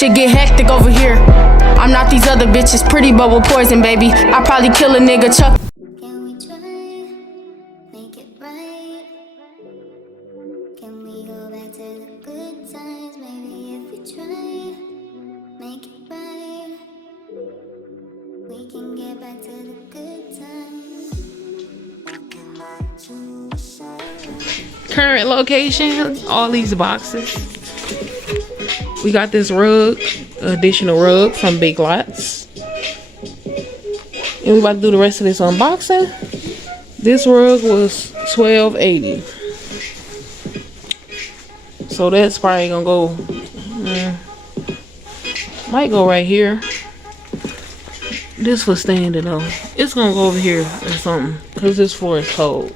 Shit get hectic over here. I'm not these other bitches, pretty bubble poison, baby. I probably kill a nigga, Chuck. Can we try, make it right? Can we go back to the good times? Maybe if we try, make it right. We can get back to the good times. Current location, all these boxes. We got this rug, additional rug from Big Lots. And we about to do the rest of this unboxing. This rug was $12.80. So that's probably gonna go, might go right here. This for standing though. It's gonna go over here or something, cause this floor is cold.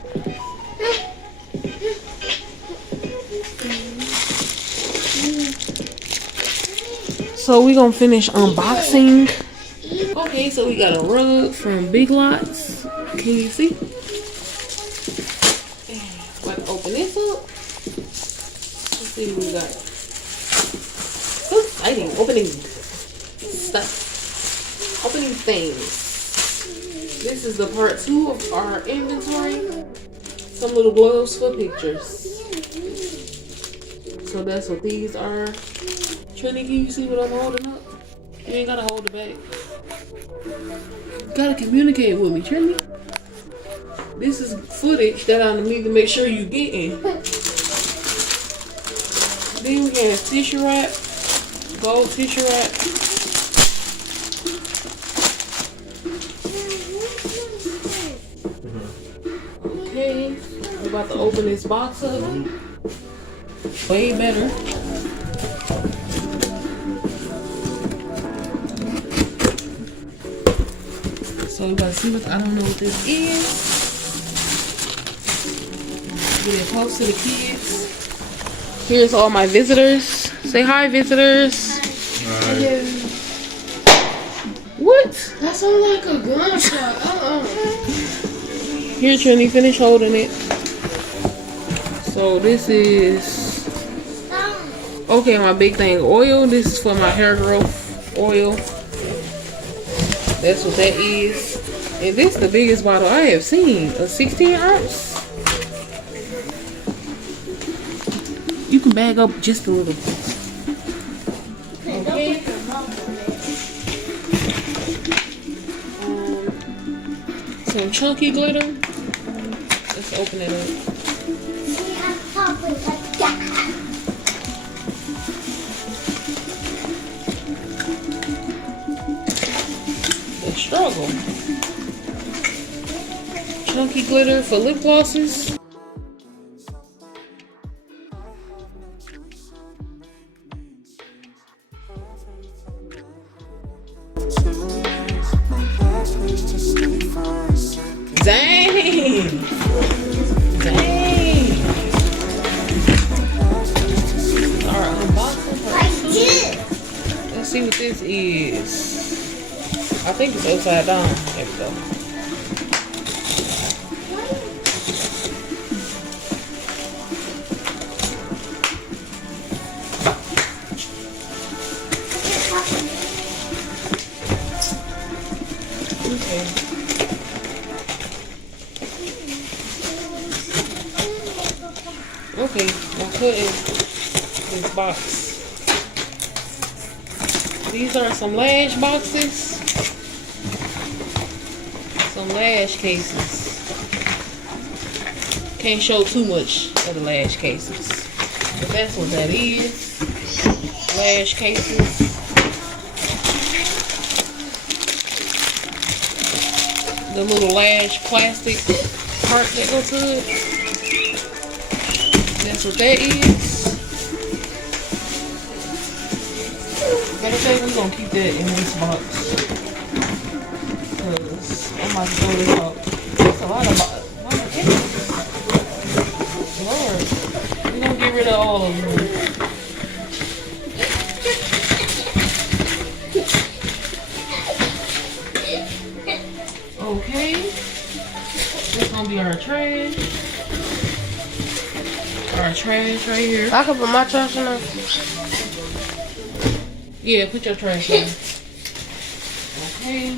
So we gonna finish unboxing. Okay, so we got a rug from Big Lots. Can you see? About to open this up. Let's see what we got. Exciting. Opening stuff. Opening things. This is the part 2 of our inventory. Some little gloves for pictures. So that's what these are. Trini, can you see what I'm holding up? You ain't gotta hold it back. You gotta communicate with me, Trini. This is footage that I need to make sure you getting. Then we have tissue wrap, gold tissue wrap. Okay, we're about to open this box up. Way better. So we about to see what, I don't know what this is. Get it close to the kids. Here's all my visitors. Say hi, visitors. Hi. What? That sounds like a gunshot. Here, Trini, finish holding it. So this is, okay, my big thing oil. This is for my hair growth oil. That's what that is. And this is the biggest bottle I have seen. A 16 ounce. You can bag up just a little. Okay. Some chunky glitter. Let's open it up. Struggle. Chunky glitter for lip glosses. Dang! Dang! Alright, unboxing. Let's see what this is. I think it's upside down. There we go. Okay. Okay, I'm putting this box. These are some lash boxes. Some lash cases. Can't show too much of the lash cases, but that's what that is. Lash cases. The little lash plastic part that goes to it. That's what that is. Matter of fact, we're gonna keep that in this box. I'm about to throw this out. That's a lot of cases. Lord. We're gonna get rid of all of them. Okay. This is gonna be our trash. Our trash right here. I can put my trash in there. Yeah, put your trash down. Okay.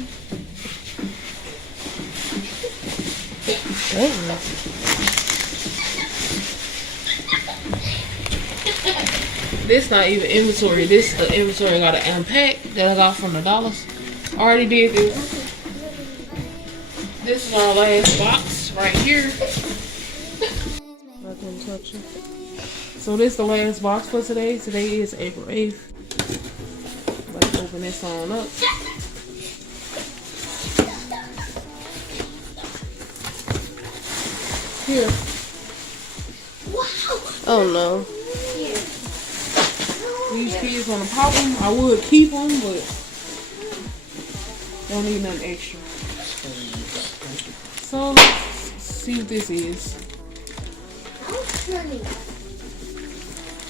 This not even inventory. This is the inventory I gotta unpack that I got from the dollars. Already did this. This is our last box right here. I couldn't touch it. So this is the last box for today. Today is April 8th. Let's open this on up. Here. Oh no. These kids want to pop them. I would keep them, but don't need nothing extra. So let's see what this is.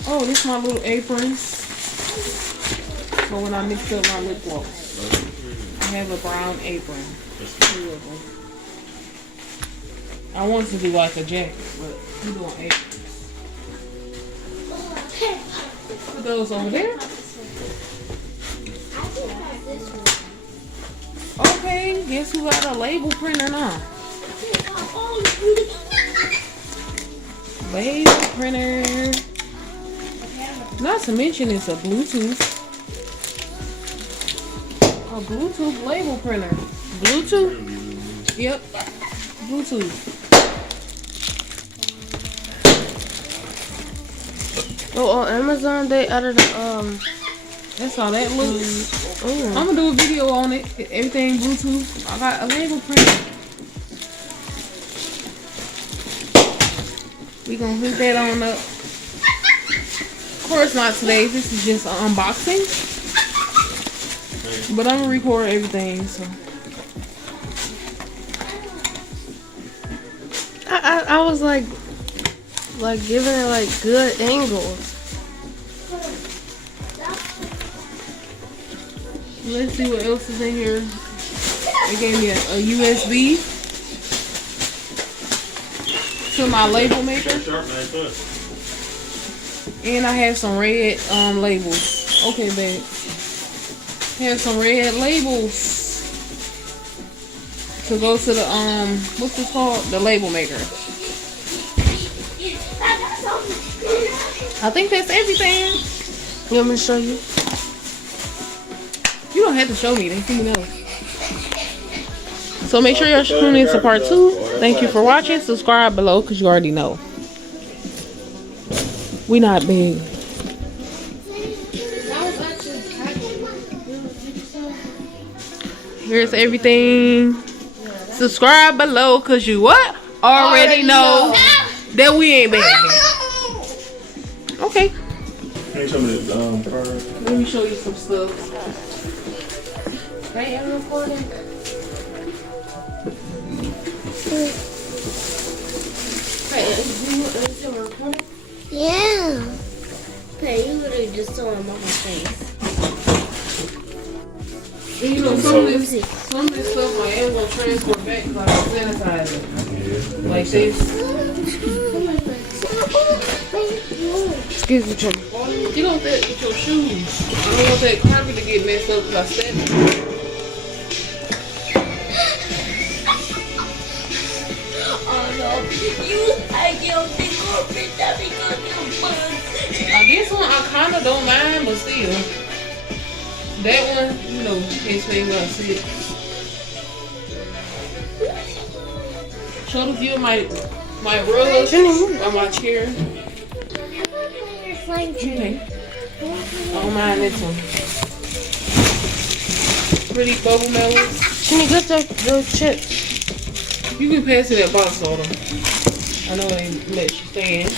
Oh, this is my little aprons. For when I mix up my lip gloss. I have a brown apron. Two of them. I wanted to do like a jacket, but I'm doing aprons. Put those over there. Okay, guess who got a label printer now? Label printer. Not to mention it's a Bluetooth. A Bluetooth label printer. Bluetooth? Yep. Bluetooth. Oh, on Amazon they added That's how that looks. oh. I'm gonna do a video on it. Everything Bluetooth. I got a label printer. We gonna hook that on up. Of course not today. This is just an unboxing. But I'm gonna record everything, so. I was like giving it like good angles. Let's see what else is in here. They gave me a USB to my label maker. And I have some red labels. Okay, babe. Have some red labels to go to the what's this called? The label maker. I think that's everything. You want me to show you? You don't have to show me. They see me know. So make sure you're tuning in to part 2. Thank you for watching. Subscribe below because you already know. We not big. Here's everything. Subscribe below because you what? Already know that we ain't big. Okay. Let me show you some stuff. Right, am I recording? Yeah. Hey, you literally just saw him on my face. And you know, some of this stuff I am gonna transfer back like sanitizer. Yeah. Like this. Excuse me, Jimmy. You don't fit with your shoes. I don't want that carpet to get messed up because I stepped. This one I kinda don't mind, but still. That one, you know, can't say you gotta see it. Show the view of my rug or my chair. Okay. I don't mind this one. Pretty bubble melons. Can you get those chips? You can pass it at box soda. I know they let you stand.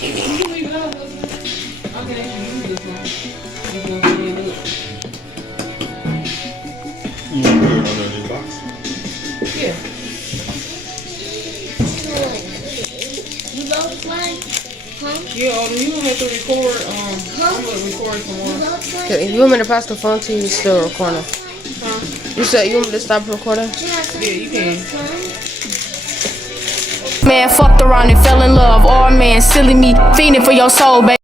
You can leave it out. Okay, you use this one. You can stand up. You want to put it on this box? Yeah. You both like? Yeah, you don't have to record. I'm gonna record some more. Okay, if you want me to pass the phone to you, you're still recording. Huh? You said you want me to stop recording? Yeah, you can. Man, fucked around and fell in love. Oh man, silly me, fiending for your soul, baby.